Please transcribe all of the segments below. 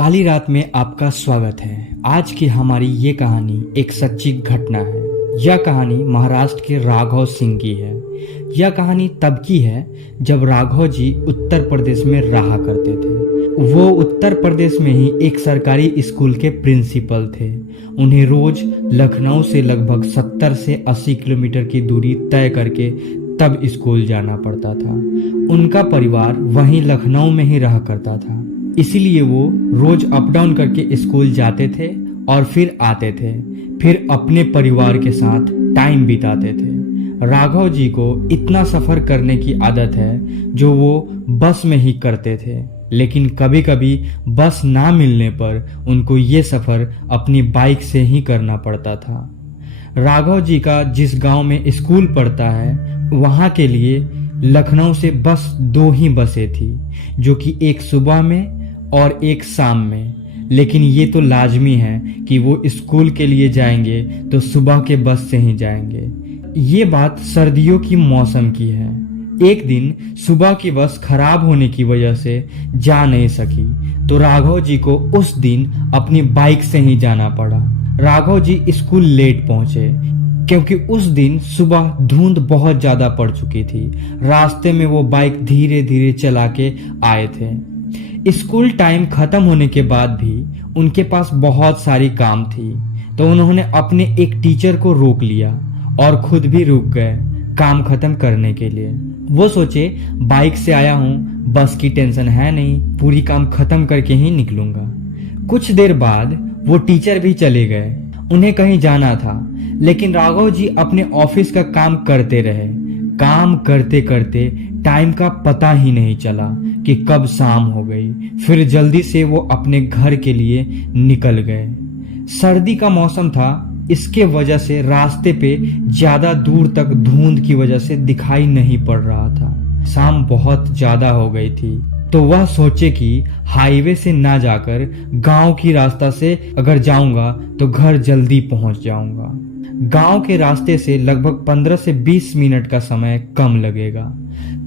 काली रात में आपका स्वागत है। आज की हमारी ये कहानी एक सच्ची घटना है। यह कहानी महाराष्ट्र के राघव सिंह की है। यह कहानी तब की है जब राघव जी उत्तर प्रदेश में रहा करते थे। वो उत्तर प्रदेश में ही एक सरकारी स्कूल के प्रिंसिपल थे। उन्हें रोज लखनऊ से लगभग 70 से 80 किलोमीटर की दूरी तय करके तब स्कूल जाना पड़ता था। उनका परिवार वहीं लखनऊ में ही रहा करता था, इसीलिए वो रोज अप डाउन करके स्कूल जाते थे और फिर आते थे, फिर अपने परिवार के साथ टाइम बिताते थे। राघव जी को इतना सफर करने की आदत है जो वो बस में ही करते थे, लेकिन कभी कभी बस ना मिलने पर उनको ये सफर अपनी बाइक से ही करना पड़ता था। राघव जी का जिस गांव में स्कूल पड़ता है वहां के लिए लखनऊ से बस 2 ही बसें थी, जो कि एक सुबह में और एक शाम में। लेकिन ये तो लाजमी है कि वो स्कूल के लिए जाएंगे तो सुबह के बस से ही जाएंगे। ये बात सर्दियों की मौसम की है। एक दिन सुबह की बस खराब होने की वजह से जा नहीं सकी, तो राघव जी को उस दिन अपनी बाइक से ही जाना पड़ा। राघव जी स्कूल लेट पहुंचे क्योंकि उस दिन सुबह धुंध बहुत ज्यादा पड़ चुकी थी। रास्ते में वो बाइक धीरे धीरे चला के आए थे। स्कूल टाइम खत्म होने के बाद भी उनके पास बहुत सारी काम थी, तो उन्होंने अपने एक टीचर को रोक लिया और खुद भी रुक गए काम खत्म करने के लिए। वो सोचे बाइक से आया हूँ, बस की टेंशन है नहीं, पूरी काम खत्म करके ही निकलूंगा। कुछ देर बाद वो टीचर भी चले गए। उन्हें कहीं जाना था, लेकिन राघव जी अपने ऑफिस का काम करते रहे। काम करते करते टाइम का पता ही नहीं चला कि कब शाम हो गई। फिर जल्दी से वो अपने घर के लिए निकल गए। सर्दी का मौसम था, इसके वजह से रास्ते पे ज्यादा दूर तक धुंध की वजह से दिखाई नहीं पड़ रहा था। शाम बहुत ज्यादा हो गई थी, तो वह सोचे कि हाईवे से ना जाकर गांव की रास्ता से अगर जाऊंगा तो घर जल्दी पहुंच जाऊंगा। गांव के रास्ते से लगभग 15 से 20 मिनट का समय कम लगेगा,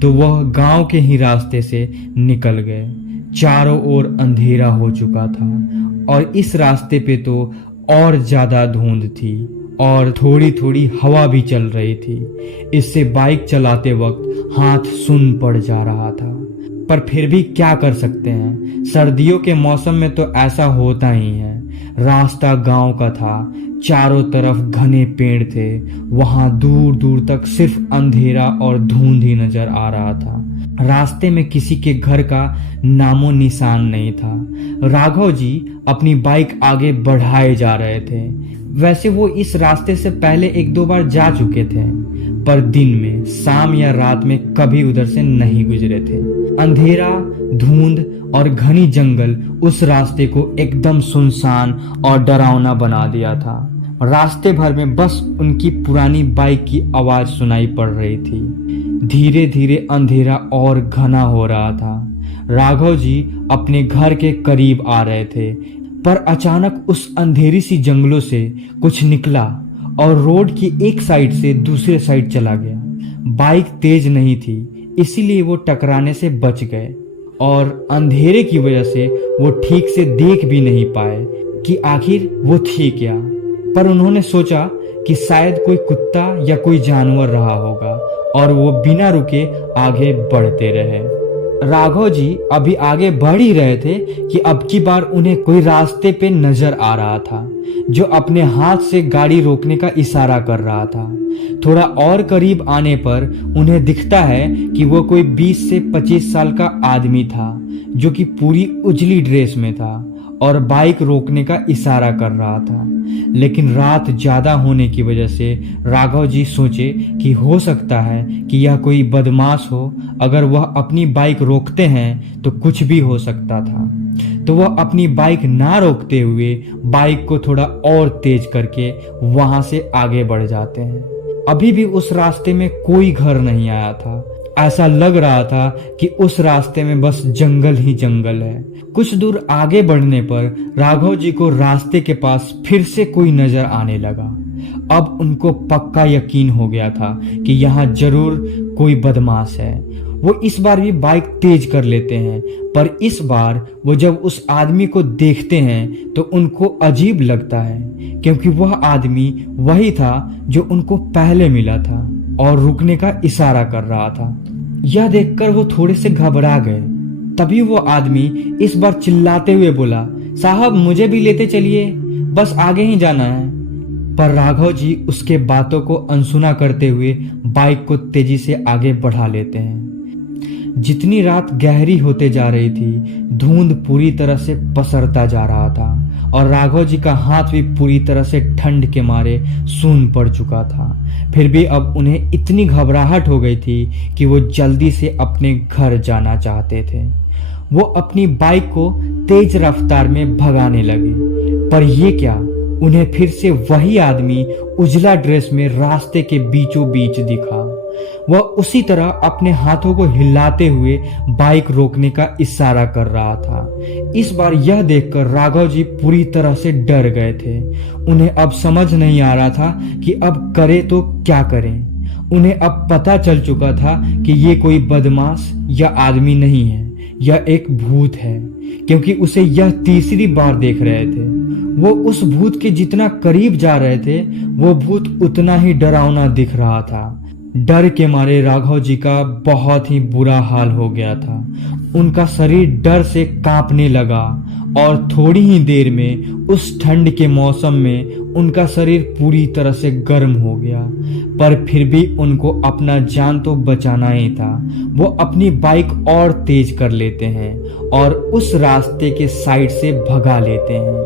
तो वह गांव के ही रास्ते से निकल गए। चारों ओर अंधेरा हो चुका था और इस रास्ते पे तो और ज्यादा धुंध थी और थोड़ी थोड़ी हवा भी चल रही थी। इससे बाइक चलाते वक्त हाथ सुन पड़ जा रहा था, पर फिर भी क्या कर सकते हैं। सर्दियों के मौसम में तो ऐसा होता ही है। रास्ता गांव का था, चारों तरफ घने पेड़ थे। वहां दूर दूर तक सिर्फ अंधेरा और धुंध ही नजर आ रहा था। रास्ते में किसी के घर का नामो निशान नहीं था। राघव जी अपनी बाइक आगे बढ़ाए जा रहे थे। वैसे वो इस रास्ते से पहले 1-2 बार जा चुके थे, पर दिन में, शाम या रात में कभी उधर से नहीं गुजरे थे। अंधेरा, धुंध और घनी जंगल उस रास्ते को एकदम सुनसान और डरावना बना दिया था। रास्ते भर में बस उनकी पुरानी बाइक की आवाज सुनाई पड़ रही थी। धीरे धीरे अंधेरा और घना हो रहा था। राघव जी अपने घर के करीब आ रहे थे, पर अचानक उस अंधेरी सी जंगलों से कुछ निकला और रोड की एक साइड से दूसरे साइड चला गया। बाइक तेज नहीं थी, इसीलिए वो टकराने से बच गए और अंधेरे की वजह से वो ठीक से देख भी नहीं पाए कि आखिर वो थी क्या। पर उन्होंने सोचा कि शायद कोई कुत्ता या कोई जानवर रहा होगा और वो बिना रुके आगे बढ़ते रहे। राघव जी अभी आगे बढ़ ही रहे थे कि अब की बार उन्हें कोई रास्ते पे नजर आ रहा था, जो अपने हाथ से गाड़ी रोकने का इशारा कर रहा था। थोड़ा और करीब आने पर उन्हें दिखता है कि वो कोई 20 से 25 साल का आदमी था, जो कि पूरी उजली ड्रेस में था और बाइक रोकने का इशारा कर रहा था। लेकिन रात ज्यादा होने की वजह से राघव जी सोचे कि हो सकता है कि यह कोई बदमाश हो। अगर वह अपनी बाइक रोकते हैं तो कुछ भी हो सकता था, तो वह अपनी बाइक ना रोकते हुए बाइक को थोड़ा और तेज करके वहां से आगे बढ़ जाते हैं। अभी भी उस रास्ते में कोई घर नहीं आया था। ऐसा लग रहा था कि उस रास्ते में बस जंगल ही जंगल है। कुछ दूर आगे बढ़ने पर राघव जी को रास्ते के पास फिर से कोई नजर आने लगा। अब उनको पक्का यकीन हो गया था कि यहाँ जरूर कोई बदमाश है। वो इस बार भी बाइक तेज कर लेते हैं, पर इस बार वो जब उस आदमी को देखते हैं तो उनको अजीब लगता है, क्योंकि वह आदमी वही था जो उनको पहले मिला था और रुकने का इशारा कर रहा था। यह देखकर वो थोड़े से घबरा गए। तभी वो आदमी इस बार चिल्लाते हुए बोला, साहब मुझे भी लेते चलिए, बस आगे ही जाना है। पर राघव जी उसके बातों को अनसुना करते हुए बाइक को तेजी से आगे बढ़ा लेते हैं। जितनी रात गहरी होते जा रही थी, धुंध पूरी तरह से पसरता जा रहा था और राघव जी का हाथ भी पूरी तरह से ठंड के मारे सून पड़ चुका था। फिर भी अब उन्हें इतनी घबराहट हो गई थी कि वो जल्दी से अपने घर जाना चाहते थे। वो अपनी बाइक को तेज रफ्तार में भगाने लगे, पर ये क्या, उन्हें फिर से वही आदमी उजला ड्रेस में रास्ते के बीचों बीच दिखा। वह उसी तरह अपने हाथों को हिलाते हुए बाइक रोकने का इशारा कर रहा था। इस बार यह देखकर राघव जी पूरी तरह से डर गए थे। उन्हें अब समझ नहीं आ रहा था कि अब करे तो क्या करें। उन्हें अब पता चल चुका था कि ये कोई बदमाश या आदमी नहीं है, यह एक भूत है, क्योंकि उसे यह तीसरी बार देख रहे थे। वो उस भूत के जितना करीब जा रहे थे, वो भूत उतना ही डरावना दिख रहा था। डर के मारे राघव जी का बहुत ही बुरा हाल हो गया था। उनका शरीर डर से कांपने लगा और थोड़ी ही देर में उस ठंड के मौसम में उनका शरीर पूरी तरह से गर्म हो गया। पर फिर भी उनको अपना जान तो बचाना ही था। वो अपनी बाइक और तेज कर लेते हैं और उस रास्ते के साइड से भगा लेते हैं।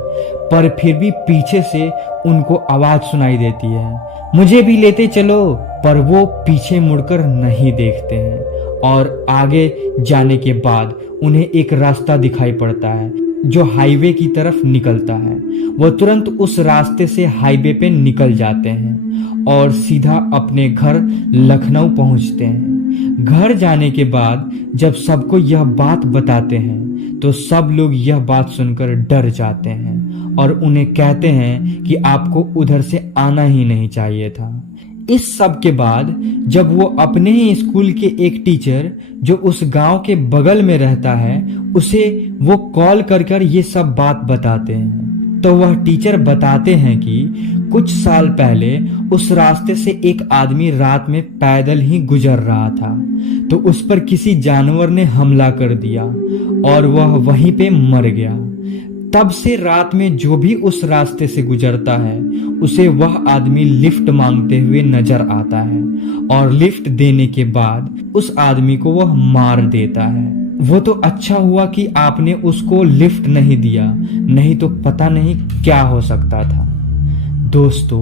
पर फिर भी पीछे से उनको आवाज सुनाई देती है, मुझे भी लेते चलो। पर वो पीछे मुड़कर नहीं देखते हैं और आगे जाने के बाद उन्हें एक रास्ता दिखाई पड़ता है जो हाईवे की तरफ निकलता है। वो तुरंत उस रास्ते से हाईवे पे निकल जाते हैं और सीधा अपने घर लखनऊ पहुंचते हैं। घर जाने के बाद जब सबको यह बात बताते हैं तो सब लोग यह बात सुनकर डर जाते हैं और उन्हें कहते हैं कि आपको उधर से आना ही नहीं चाहिए था। इस सब के बाद जब वो अपने ही स्कूल के एक टीचर जो उस गांव के बगल में रहता है, उसे वो कॉल कर ये सब बात बताते हैं, तो वह टीचर बताते हैं कि कुछ साल पहले उस रास्ते से एक आदमी रात में पैदल ही गुजर रहा था, तो उस पर किसी जानवर ने हमला कर दिया और वह वहीं पे मर गया। तब से रात में जो भी उस रास्ते से गुजरता है उसे वह आदमी लिफ्ट मांगते हुए नजर आता है और लिफ्ट देने के बाद उस आदमी को वह मार देता है। वो तो अच्छा हुआ कि आपने उसको लिफ्ट नहीं दिया, नहीं तो पता नहीं क्या हो सकता था। दोस्तों,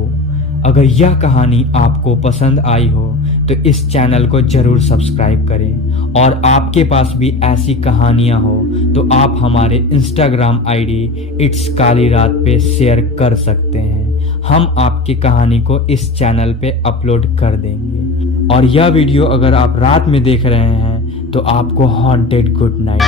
अगर यह कहानी आपको पसंद आई हो तो इस चैनल को जरूर सब्सक्राइब करें और आपके पास भी ऐसी कहानियां हो तो आप हमारे इंस्टाग्राम आईडी इट्स काली रात पे शेयर कर सकते हैं। हम आपकी कहानी को इस चैनल पे अपलोड कर देंगे। और यह वीडियो अगर आप रात में देख रहे हैं तो आपको हॉन्टेड गुड नाइट।